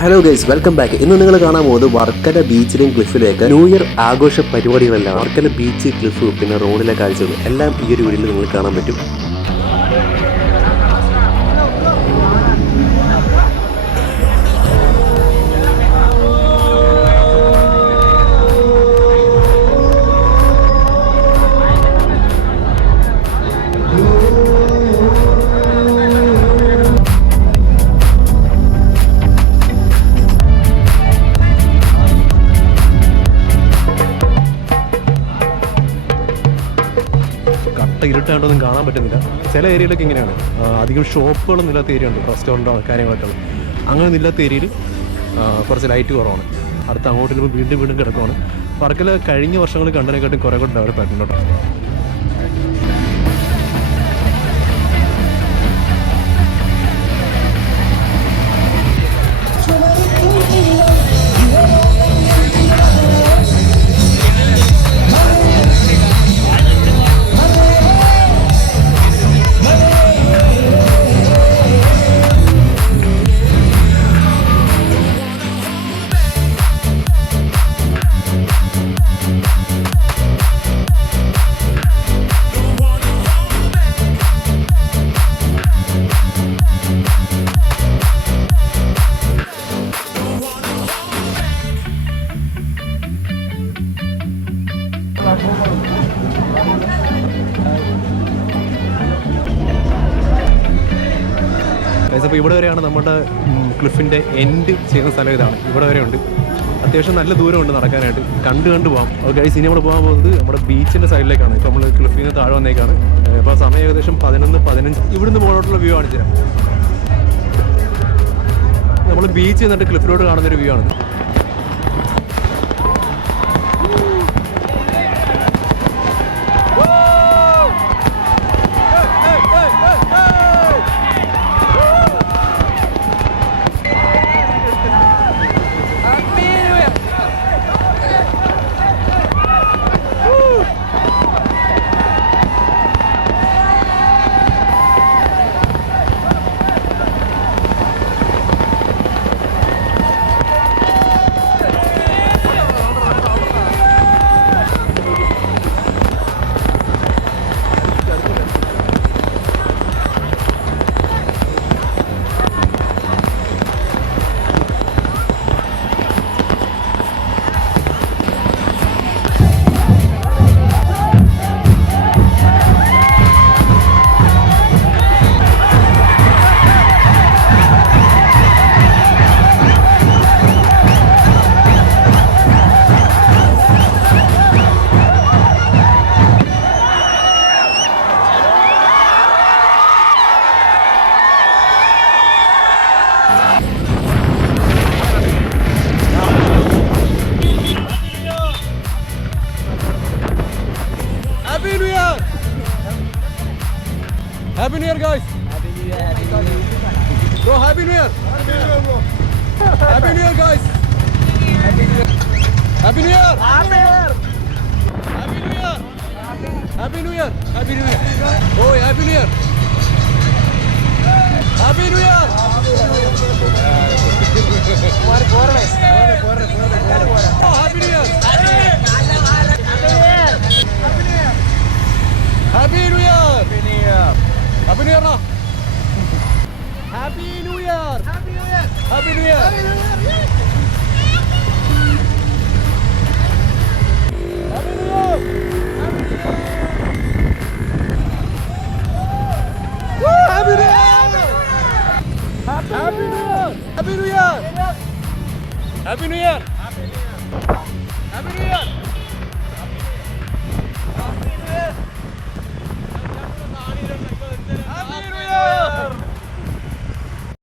Hello guys, welcome back. ഇന്ന് നിങ്ങൾ കാണാൻ പോകുന്നത് വർക്കല ബീച്ചിലെയും ക്ലിഫിലേക്ക് ന്യൂ ഇയർ ആഘോഷ പരിപാടികളെല്ലാം വർക്കല ബീച്ച്, ക്ലിഫ്, പിന്നെ റോഡിലെ കാഴ്ചകൾ എല്ലാം ഈ ഒരു വീഡിയോയിൽ നിങ്ങൾക്ക് കാണാൻ പറ്റും. ഇരുട്ടായിട്ടൊന്നും കാണാൻ പറ്റുന്നില്ല. ചില ഏരിയയിലൊക്കെ ഇങ്ങനെയാണ്, അധികം ഷോപ്പുകളൊന്നും ഇല്ലാത്ത ഏരിയ ഉണ്ട്, റെസ്റ്റോറൻറ്റോ കാര്യങ്ങളൊക്കെ. അങ്ങനെ ഇല്ലാത്ത ഏരിയയിൽ കുറച്ച് ലൈറ്റ് കുറവാണ്. അടുത്ത് അങ്ങോട്ട് വീണ്ടും വീണ്ടും കിടക്കുവാണ്. വർക്കല കഴിഞ്ഞ വർഷങ്ങൾ കണ്ടതിനെക്കാട്ടും കുറേ കൂടെ ഡെവലപ്പ് ആയിട്ടുണ്ട്. അപ്പോൾ ഇവിടെ വരെയാണ് നമ്മുടെ ക്ലിഫിൻ്റെ എൻഡ് ചെയ്യുന്ന സ്ഥലം. ഇതാണ്, ഇവിടെ വരെ ഉണ്ട്. അത്യാവശ്യം നല്ല ദൂരമുണ്ട് നടക്കാനായിട്ട്. കണ്ടു പോകാം. അത് കഴിച്ച് ഇനി നമ്മൾ പോകാൻ പോകുന്നത് നമ്മുടെ ബീച്ചിൻ്റെ സൈഡിലേക്കാണ്. ഇപ്പോൾ നമ്മൾ ക്ലിഫിൽ നിന്ന് താഴെ വന്നേക്കാണ്. അപ്പോൾ സമയം ഏകദേശം 11-15. ഇവിടുന്ന് മുകളിലോട്ടുള്ള വ്യൂ ആണ്. നമ്മൾ ബീച്ച് എന്നിട്ട് ക്ലിഫിലോട്ട് കാണുന്നൊരു വ്യൂ ആണ്. Happy New Year, guys! Happy New Year! Bro, Happy New Year! Happy New Year, bro! Happy New Year, guys! Happy New Year! Happy New Year! Happy New Year! Happy New Year! Happy New Year! Happy New Year! Oh, Happy New Year! Happy New Year! Oh, Happy New Year! Happy New Year! Happy New Year! Happy New Year, no? Happy New Year! Happy New Year! Happy New Year! Happy New Year! Happy New Year! Woo! Happy New Year! Happy New Year! Happy New Year! Happy New Year! Happy New Year! Happy New Year!